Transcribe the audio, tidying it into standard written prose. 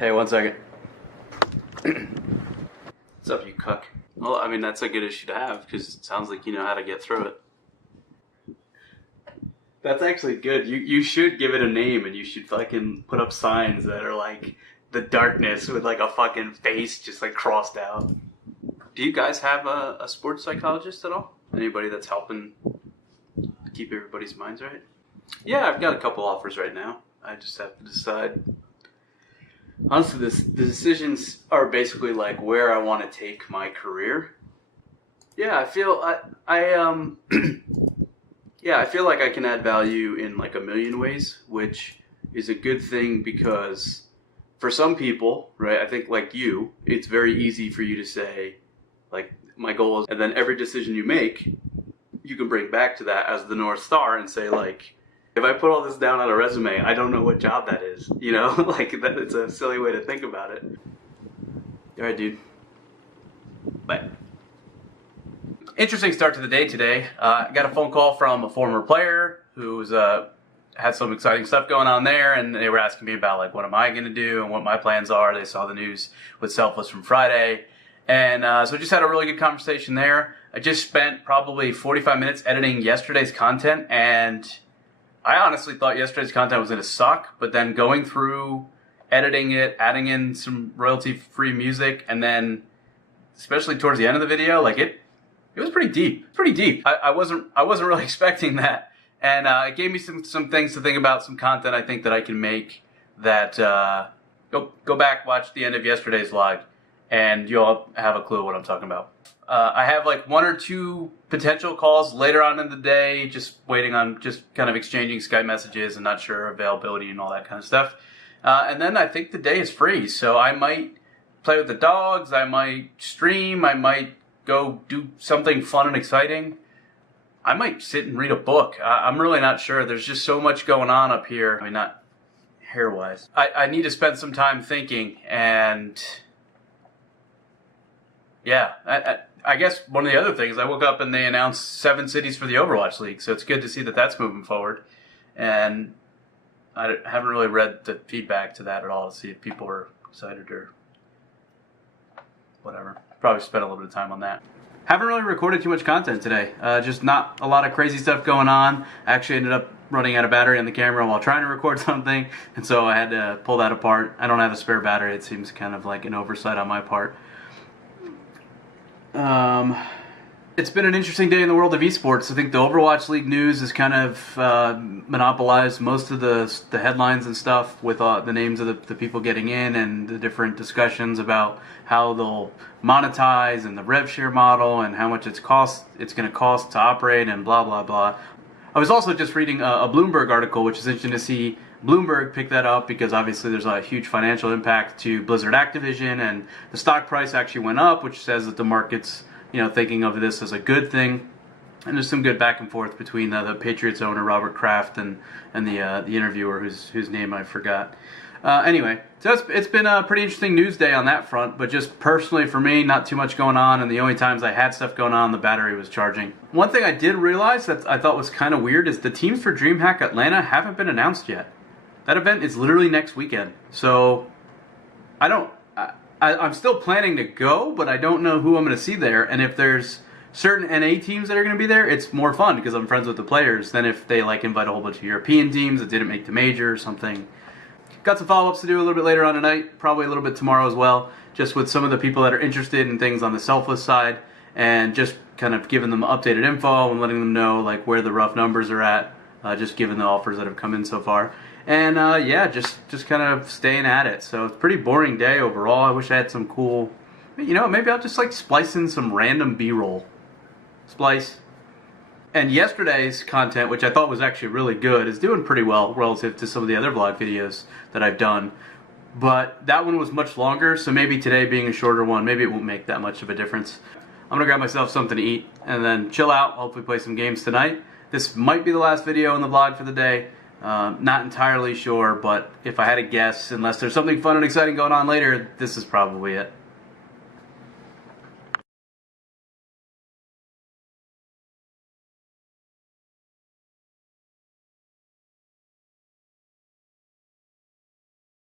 Hey, 1 second. What's up, you cuck? Well, I mean, that's a good issue to have, because it sounds like you know how to get through it. That's actually good. You should give it a name, and you should fucking put up signs that are like the darkness with like a fucking face just like crossed out. Do you guys have a sports psychologist at all? Anybody that's helping keep everybody's minds right? Yeah, I've got a couple offers right now. I just have to decide. Honestly, the decisions are basically like where I want to take my career. Yeah, I feel yeah, I feel like I can add value in like a million ways, which is a good thing because for some people, right, I think like you, it's very easy for you to say, like, my goal is, and then every decision you make, you can bring back to that as the North Star and say, like, if I put all this down on a resume, I don't know what job that is, you know? Like, that it's a silly way to think about it. All right, dude. Bye. Interesting start to the day today. I got a phone call from a former player who's had some exciting stuff going on there, and they were asking me about, like, what am I going to do and what my plans are. They saw the news with Selfless from Friday. And so just had a really good conversation there. I just spent probably 45 minutes editing yesterday's content, and I honestly thought yesterday's content was going to suck, but then going through, editing it, adding in some royalty-free music, and then especially towards the end of the video, like it was pretty deep. Pretty deep. I wasn't really expecting that, and it gave me some things to think about, some content I think that I can make. That go back, watch the end of yesterday's vlog, and you'll have a clue what I'm talking about. I have like 1 or 2 potential calls later on in the day, just waiting on, just kind of exchanging Skype messages and not sure availability and all that kind of stuff. And then I think the day is free, so I might play with the dogs, I might stream, I might go do something fun and exciting. I might sit and read a book. I'm really not sure. There's just so much going on up here. I mean, not hair-wise. I need to spend some time thinking, and yeah, I guess one of the other things, I woke up and they announced 7 cities for the Overwatch League, so it's good to see that that's moving forward. And I haven't really read the feedback to that at all to see if people are excited or whatever. Probably spent a little bit of time on that. Haven't really recorded too much content today. Just not a lot of crazy stuff going on. I actually ended up running out of battery on the camera while trying to record something, and so I had to pull that apart. I don't have a spare battery. It seems kind of like an oversight on my part. It's been an interesting day in the world of esports. I think the Overwatch League news has kind of monopolized most of the headlines and stuff, with the names of the people getting in and the different discussions about how they'll monetize and the rev share model and how much it's going to cost to operate and blah blah blah. I was also just reading a Bloomberg article, which is interesting to see Bloomberg pick that up, because obviously there's a huge financial impact to Blizzard Activision, and the stock price actually went up, which says that the market's, you know, thinking of this as a good thing. And there's some good back and forth between the Patriots owner Robert Kraft and the interviewer whose name I forgot. Anyway, so it's been a pretty interesting news day on that front, but just personally for me, not too much going on, and the only times I had stuff going on, the battery was charging. One thing I did realize that I thought was kind of weird is the teams for DreamHack Atlanta haven't been announced yet. That event is literally next weekend, so I'm still planning to go, but I don't know who I'm going to see there, and if there's certain NA teams that are going to be there, it's more fun because I'm friends with the players than if they like invite a whole bunch of European teams that didn't make the major or something. Got some follow-ups to do a little bit later on tonight, probably a little bit tomorrow as well, just with some of the people that are interested in things on the Selfless side, and just kind of giving them updated info and letting them know like where the rough numbers are at, just given the offers that have come in so far. And yeah, just kind of staying at it. So it's a pretty boring day overall. I wish I had some cool, you know, maybe I'll just like splice in some random B-roll. Splice. And yesterday's content, which I thought was actually really good, is doing pretty well relative to some of the other vlog videos that I've done. But that one was much longer, so maybe today being a shorter one, maybe it won't make that much of a difference. I'm going to grab myself something to eat and then chill out, hopefully play some games tonight. This might be the last video in the vlog for the day. Not entirely sure, but if I had to guess, unless there's something fun and exciting going on later, this is probably it.